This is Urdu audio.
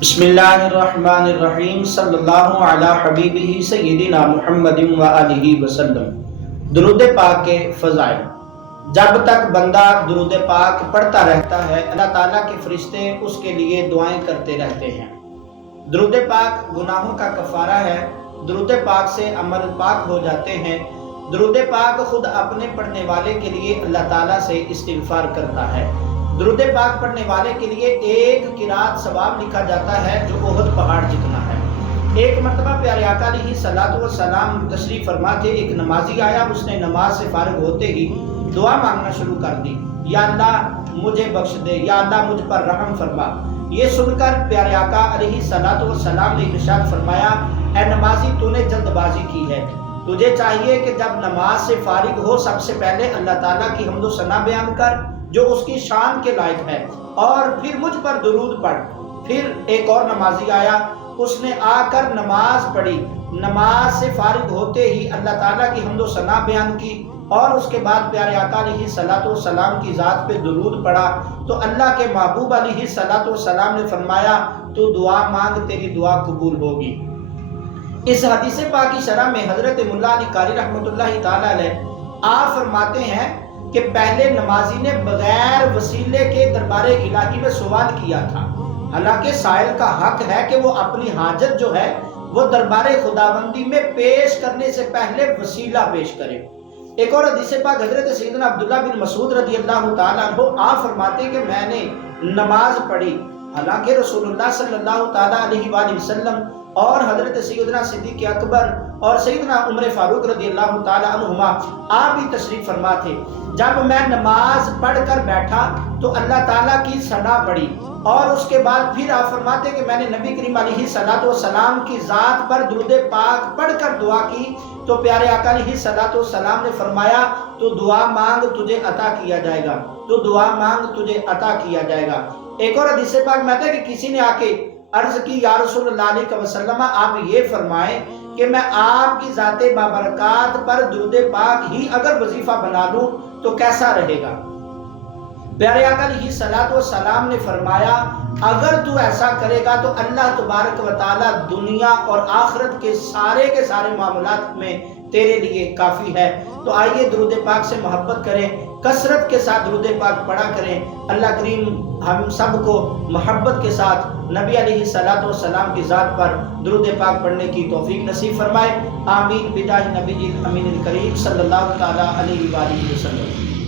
بسم اللہ الرحمن الرحیم صلی اللہ علی حبیبہ سیدنا محمد و آلہ وسلم۔ درود پاک کے فضائل۔ جب تک بندہ درود پاک پڑھتا رہتا ہے اللہ تعالیٰ کے فرشتے اس کے لیے دعائیں کرتے رہتے ہیں۔ درود پاک گناہوں کا کفارہ ہے، درود پاک سے عمل پاک ہو جاتے ہیں۔ درود پاک خود اپنے پڑھنے والے کے لیے اللہ تعالیٰ سے استغفار کرتا ہے۔ درود پاک پڑھنے والے کے لیے ایک قرات ثواب لکھا جاتا ہے جو احد پہاڑ جتنا ہے۔ ایک مرتبہ پیارے آقا علیہ الصلوۃ والسلام تشریف فرما تھے، ایک نمازی آیا، اس نے نماز سے فارغ ہوتے ہی دعا مانگنا شروع کر دی، یا اللہ مجھے بخش دے، یا اللہ مجھ پر رحم فرما۔ یہ سن کر پیارے آقا علیہ الصلوۃ والسلام نے ارشاد فرمایا، اے نمازی تو نے جلد بازی کی ہے، تجھے چاہیے کہ جب نماز سے فارغ ہو سب سے پہلے اللہ تعالیٰ کی حمد و ثنا بیان کر جو اس کی شان کے لائق ہے، اور پھر مجھ پر درود پڑھ۔ پھر ایک اور نمازی آیا، اس نے آ کر نماز پڑھی، نماز سے فارغ ہوتے ہی اللہ تعالیٰ کی حمد و ثنا بیان کی، اور اس کے بعد پیارے آقا علیہ الصلوۃ والسلام کی ذات پہ درود پڑھا تو اللہ کے محبوب علیہ الصلوۃ والسلام نے فرمایا تو دعا مانگ، تیری دعا قبول ہوگی۔ اس حدیث پاک کی شرح میں حضرت ملا علی قاری رحمۃ اللہ تعالی علیہ آپ فرماتے ہیں کہ پہلے نمازی نے بغیر وسیلے کے دربار الہی میں سوال کیا تھا، حالانکہ سائل کا حق ہے کہ وہ اپنی حاجت جو ہے وہ دربار خداوندی میں پیش کرنے سے پہلے وسیلہ پیش کرے۔ ایک اور حدیث پاک حضرت سیدنا عبداللہ بن مسعود رضی اللہ تعالیٰ عنہ آپ فرماتے ہیں کہ میں نے نماز پڑھی، حالانکہ رسول اللہ صلی اللہ تعالیٰ علیہ وآلہ وسلم اور حضرت سیدنا صدیق اکبر اور سیدنا عمر فاروق رضی اللہ تعالیٰ عنہما آپ بھی تشریف فرما تھے۔ جب میں نماز پڑھ کر بیٹھا تو اللہ تعالیٰ کی ثنا پڑھی، اور اس کے بعد پھر آپ فرماتے کہ میں نے نبی کریم علیہ الصلوۃ والسلام کی ذات پر درود پاک پڑھ کر دعا کی تو پیارے آقا علیہ الصلوۃ والسلام نے فرمایا تو دعا مانگ تجھے عطا کیا جائے گا، تو دعا مانگ تجھے عطا کیا جائے گا۔ ایک اور حدیث پاک میں ہے کہ کسی نے آ کے عرض کی، یا رسول اللہ علیہ وسلم آپ یہ فرمائیں کہ میں آپ کی ذات بابرکات پر درود پاک ہی اگر وظیفہ بنا لوں تو کیسا رہے گا؟ پیارے آقا علیہ الصلوۃ والسلام نے فرمایا اگر تو ایسا کرے گا تو اللہ تبارک و تعالی دنیا اور آخرت کے سارے معاملات میں تیرے لیے کافی ہے۔ تو آئیے درود پاک سے محبت کریں، کثرت کے ساتھ درود پاک پڑھا کریں۔ اللہ کریم ہم سب کو محبت کے ساتھ نبی علیہ الصلوۃ والسلام کی ذات پر درود پاک پڑھنے کی توفیق نصیب فرمائے۔ آمین بجاہ نبی الامین الکریم صلی اللہ تعالی علیہ وآلہ وسلم۔